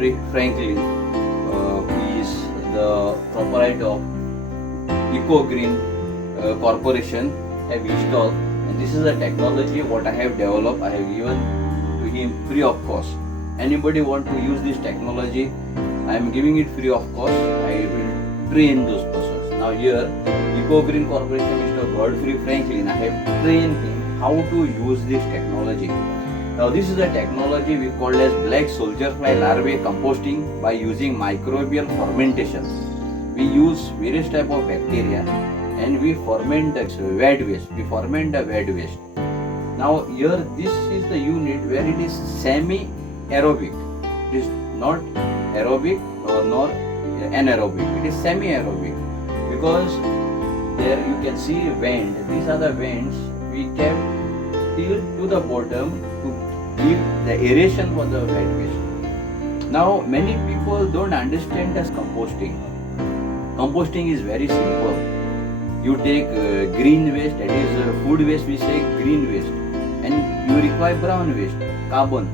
Godfrey Franklin, who is the proprietor of Eco Green Corporation, have installed. And this is a technology what I have developed. I have given to him free of cost. Anybody want to use this technology, I am giving it free of cost. I will train those persons. Now here, Eco Green Corporation, Mr. Godfrey Franklin, I have trained him how to use this technology. Now this is a technology we call as black soldier fly larvae composting by using microbial fermentation. We use various type of bacteria and we ferment the wet waste. We ferment the wet waste. Now here this is the unit where it is semi-aerobic. It is not aerobic nor anaerobic. It is semi-aerobic because there you can see vent. These are the vents we kept till to the bottom to give the aeration for the wet waste. Now many people don't understand as composting. Composting is very simple. You take green waste, that is food waste, we say green waste, and you require brown waste, carbon.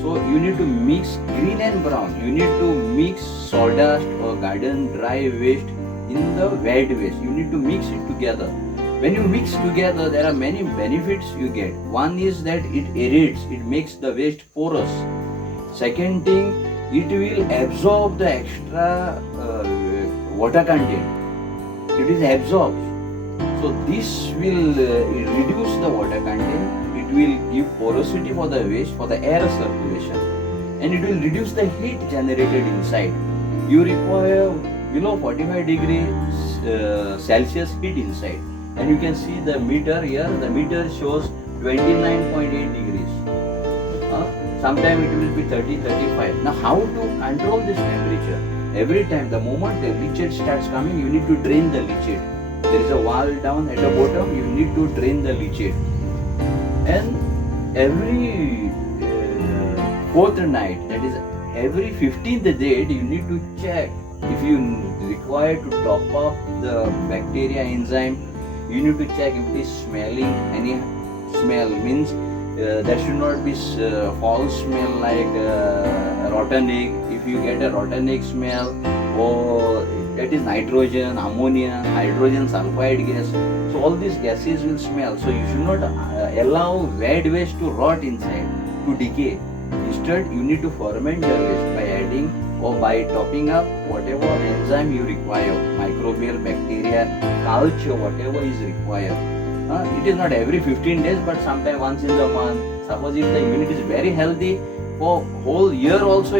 So you need to mix green and brown. You need to mix sawdust or garden dry waste in the wet waste. You need to mix it together. When you mix together, there are many benefits you get. One is that it aerates, it makes the waste porous. Second thing, it will absorb the extra water content. It is absorbed. So this will reduce the water content. It will give porosity for the waste, for the air circulation, and it will reduce the heat generated inside. You require below 45 degrees Celsius heat inside. And you can see the meter here, the meter shows 29.8 degrees. Sometimes it will be 30, 35. Now how to control this temperature? Every time, the moment the leachate starts coming, you need to drain the leachate. There is a valve down at the bottom, you need to drain the leachate. And every fourth night, that is every 15th date, you need to check if you require to top up the bacteria enzyme. You need to check if it is smelling any smell, means there should not be foul smell like rotten egg. If you get a rotten egg smell, or that is nitrogen, ammonia, hydrogen sulfide gas, so all these gases will smell. So you should not allow wet waste to rot inside, to decay. Instead, you need to ferment the waste by adding or by topping up whatever enzyme you require, microbial, bacteria, culture, whatever is required. It is not every 15 days, but sometime once in the month. Suppose if the unit is very healthy, for whole year also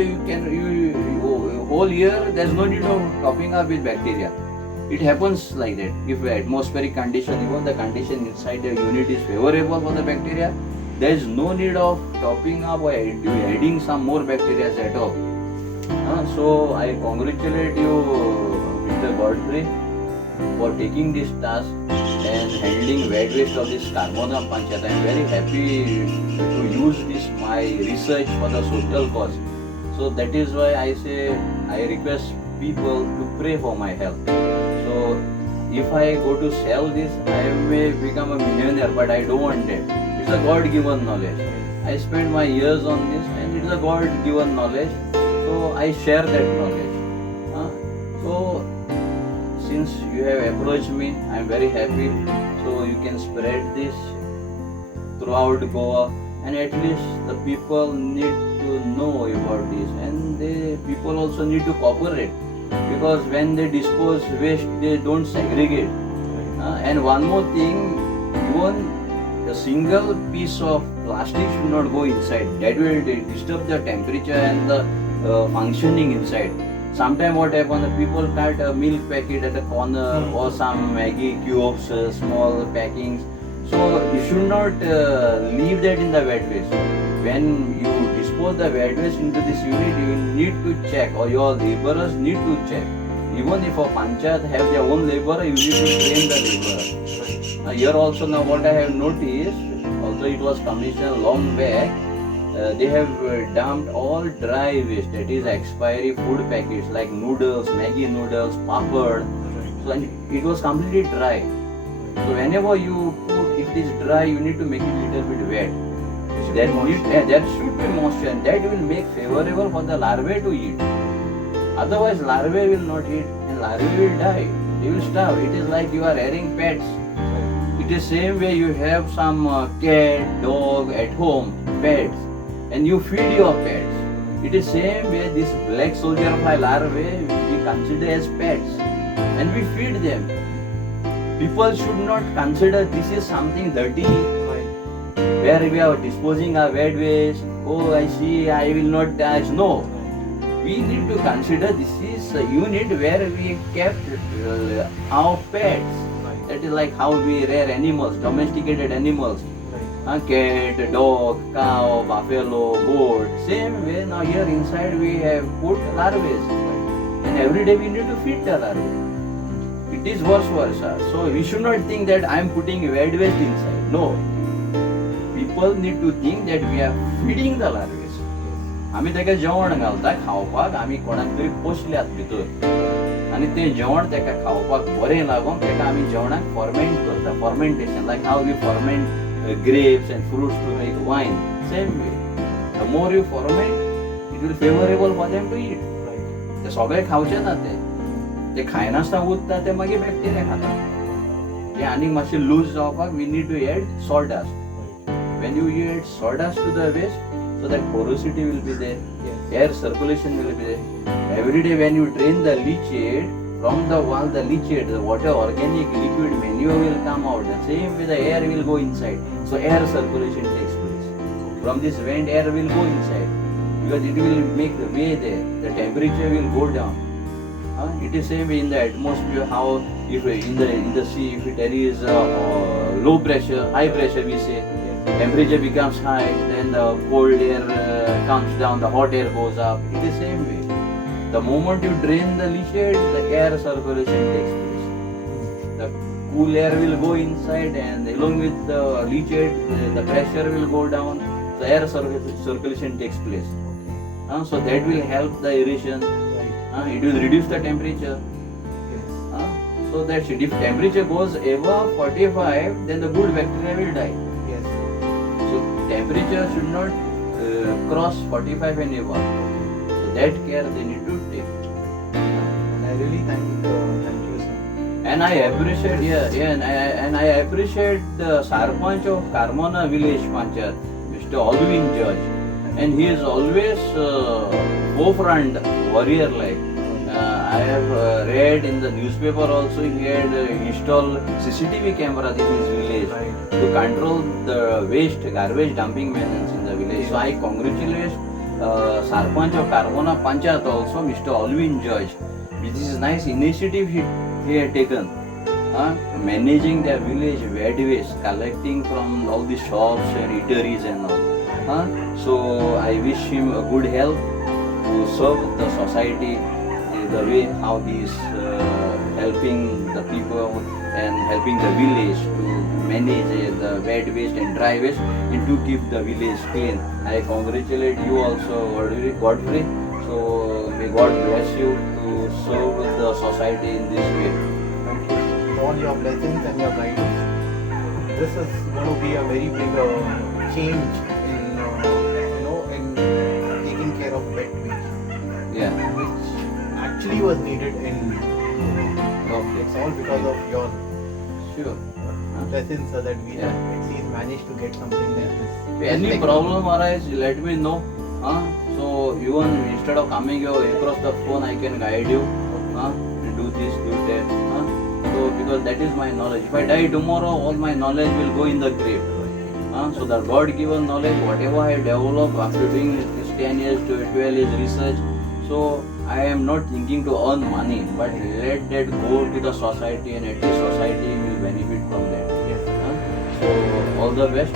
whole year there is no need of topping up with bacteria. It happens like that. If atmospheric condition, even the condition inside the unit is favorable for the bacteria, there is no need of topping up or adding some more bacteria at all. So I congratulate you, Mr. Godfrey, for taking this task and handling wet waste of this Karmodam Panchayat. I am very happy to use this my research for the social cause. So that is why I say I request people to pray for my health. So if I go to sell this, I may become a millionaire, but I don't want it. It's a God-given knowledge. I spent my years on this, and it's a God-given knowledge. So I share that knowledge. So since you have approached me, I am very happy. So you can spread this throughout Goa, and at least the people need to know about this, and people also need to cooperate, because when they dispose waste, they don't segregate. And one more thing, even a single piece of plastic should not go inside. That will disturb the temperature and the functioning inside. Sometimes what happens, the people cut a milk packet at a corner or some Maggie cubes, small packings. So you should not leave that in the wet waste. When you dispose the wet waste into this unit, you need to check, or your laborers need to check. Even if a panchayat have their own laborer, you need to train the laborer. Here also now what I have noticed, although it was commissioned long back, they have dumped all dry waste, that is expiry food packets like noodles, Maggi noodles, papad. So it was completely dry. So whenever you put, if it is dry, you need to make it little bit wet. there should be moisture, and that will make favorable for the larvae to eat. Otherwise, larvae will not eat, and larvae will die. They will starve. It is like you are rearing pets. It is same way you have some cat, dog at home, pets, and you feed your pets. It is same way this black soldier fly larvae we consider as pets, and we feed them. People should not consider this is something dirty where we are disposing our bad waste. Oh, I see, I will not touch. No, we need to consider this is a unit where we kept our pets. That is like how we rear animals, domesticated animals. Cat, dog, cow, buffalo, goat. Same way now here inside we have put larvae. And every day we need to feed the larvae. It is vice versa. So we should not think that I am putting bad waste inside. No. People need to think that we are feeding the larvae. आम्ही ताका जेवण घालता खावपाक आमी कोणाक तरी पोसल्यात भितर आनी तें जेवण ताका खावपाक बरें लागोन ताका आमी जेवणाक फॉर्मेंट करता fermentation like how we ferment grapes and fruits to make wine. Same way. The more you ferment, it will favorable for them to eat. ते सगळे खावचे ना ते खायनासतना उरता ते मागीर बॅक्टेरिया खातात. ते आनीक मातशें लूज जावपाक we need to add sawdust. When you add sawdust to the waste, so that porosity will be there, air circulation will be there. Every day when you drain the leachate, from the wall, the leachate, the water, organic liquid manure will come out. The same way the air will go inside. So air circulation takes place. From this vent, air will go inside because it will make the way there. The temperature will go down. It is same way in the atmosphere. How if in the sea, if there is low pressure, high pressure, we say temperature becomes high, then the cold air comes down, the hot air goes up. It is same way. The moment you drain the leachate, the air circulation takes place. The cool air will go inside, and along with the leachate, the pressure will go down. The air circulation takes place. So that will help the aeration. It will reduce the temperature. So that if temperature goes above 45, then the good bacteria will die. So temperature should not cross 45 and above. That care they need to take. And I really thank you, sir. And I appreciate, and I appreciate the Sarpanch of Karmona village Panchayat, Mr. Alvin Judge, and he is always forefront warrior like. I have read in the newspaper also he had installed CCTV camera in his village to control the waste, garbage dumping methods in the village. So I congratulate Sarpanch of Karmona Panchayat also, Mr. Alvin Judge. This is a nice initiative he had taken. Managing their village waste, collecting from all the shops and eateries and all. So I wish him a good health to serve the society the way how he is helping the people and helping the village to manage the wet waste and dry waste and to keep the village clean. I congratulate you also, Godfrey. So may God bless you to serve the society in this way. Thank you for all your blessings and your guidance. This is going to be a very big change in taking care of wet waste. Which actually was needed in. It's all because of your blessings, so that we have at least managed to get something like this. Any problem arise, let me know. So even instead of coming across the phone, I can guide you. Do this, do that. So because that is my knowledge. If I die tomorrow, all my knowledge will go in the grave. So the God-given knowledge, whatever I develop after doing this 10 years to 12 years research, so I am not thinking to earn money, but let that go to the society, and at least society will benefit from that. So all the best.